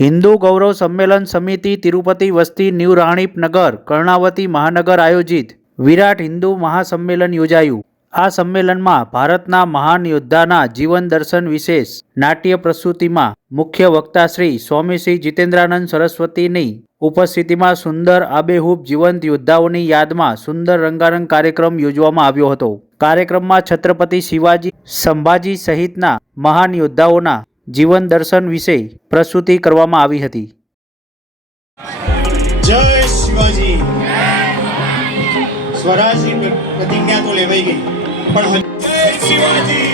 हिंदू गौरव सम्मेलन समिति तिरुपति वस्ती न्यू राणीप नगर कर्णावती महानगर आयोजित विराट हिंदू महासम्मेलन योजायु। आ सम्मेलन में भारतना महान योद्धाना जीवन दर्शन विशेष नाट्य प्रस्तुति में मुख्य वक्ता श्री स्वामी श्री जितेन्द्रानंद सरस्वती नी उपस्थिति में सुंदर आबेहूब जीवंत योद्धाओनी याद में सुंदर रंगारंग कार्यक्रम योजवामां आव्यो हतो। कार्यक्रम में छत्रपति शिवाजी संभाजी सहितना महान योद्धाओना जीवन दर्शन विषय प्रस्तुति करवामां आवी हती। जय शिवाजी। स्वराजनी प्रतिज्ञा तो लेवाई गई पण जय शिवाजी।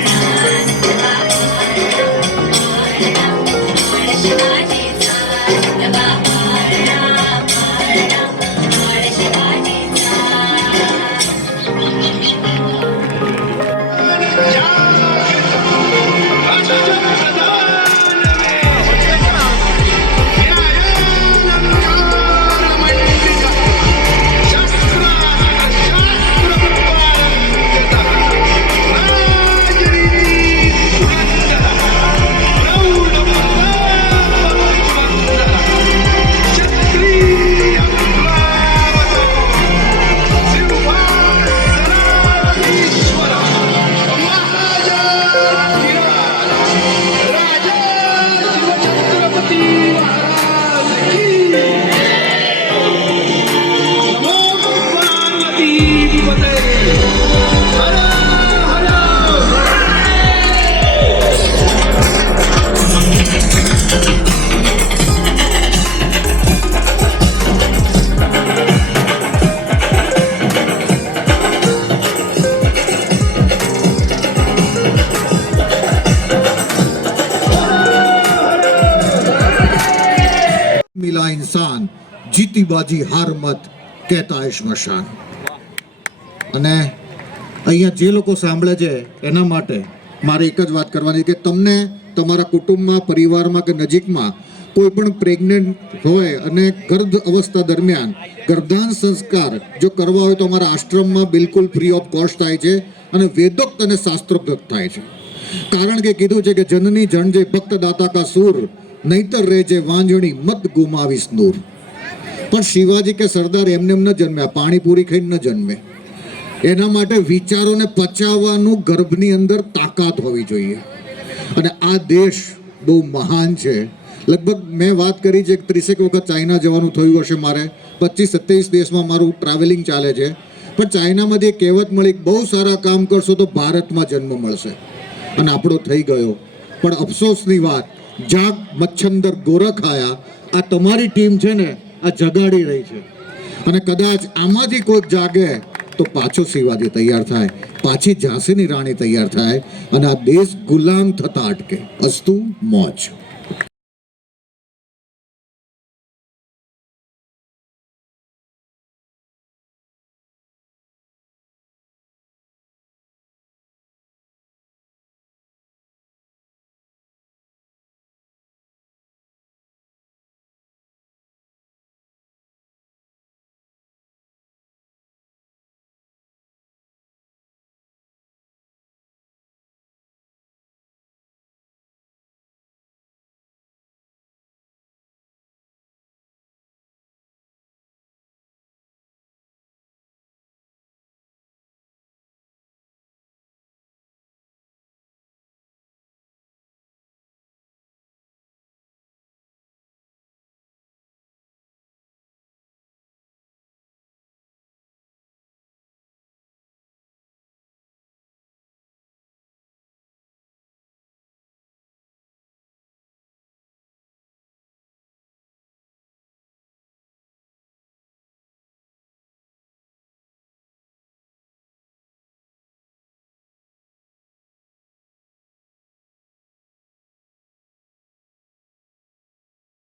मिला इंसान जीती बाजी हार मत कहता है श्मशान। અને અહીંયા જે લોકો સાંભળે છે એના માટે મારે એક જ વાત કરવાની કે તમને તમારા કુટુંબમાં પરિવારમાં કે નજીકમાં કોઈ પણ પ્રેગ્નન્ટ હોય અને ગર્ભ અવસ્થા દરમિયાન ગર્ભાધાન સંસ્કાર જો કરવા હોય તો અમારા આશ્રમમાં બિલકુલ ફ્રી ઓફ કોસ્ટ થાય છે અને વેદોક્ત અને શાસ્ત્રોક્ત થાય છે। કારણ કે કીધું છે કે જનની જણજે ભક્ત દાતા કા સૂર નહીતર રહેજે વાંજણી મત ગુમાવીશ નૂર। પણ શિવાજી કે સરદાર એમને ન જન્મ્યા, પાણીપુરી ખાઈને ન જન્મે। એના માટે વિચારોને પચાવવાનું ગર્ભની અંદર તાકાત હોવી જોઈએ। અને આ દેશ બહુ મહાન છે। લગભગ મેં વાત કરી છે 30 વખત ચાઇના જવાનું થયું હશે મારે। 25-27 દેશમાં મારું ટ્રાવેલિંગ ચાલે છે। પણ ચાઇનામાંથી એક કહેવત મળી, બહુ સારા કામ કરશો તો ભારતમાં જન્મ મળશે, અને આપણો થઈ ગયો। પણ અફસોસની વાત, જાગ મચ્છંદર ગોરખ આયા, આ તમારી ટીમ છે ને આ જગાડી રહી છે। અને કદાચ આમાંથી કોઈક જાગે તો પાછો શિવાજી તૈયાર થાય, પાછી ઝાંસીની રાણી તૈયાર થાય અને આ દેશ ગુલામ થતા અટકે। અસ્તુ મોજ।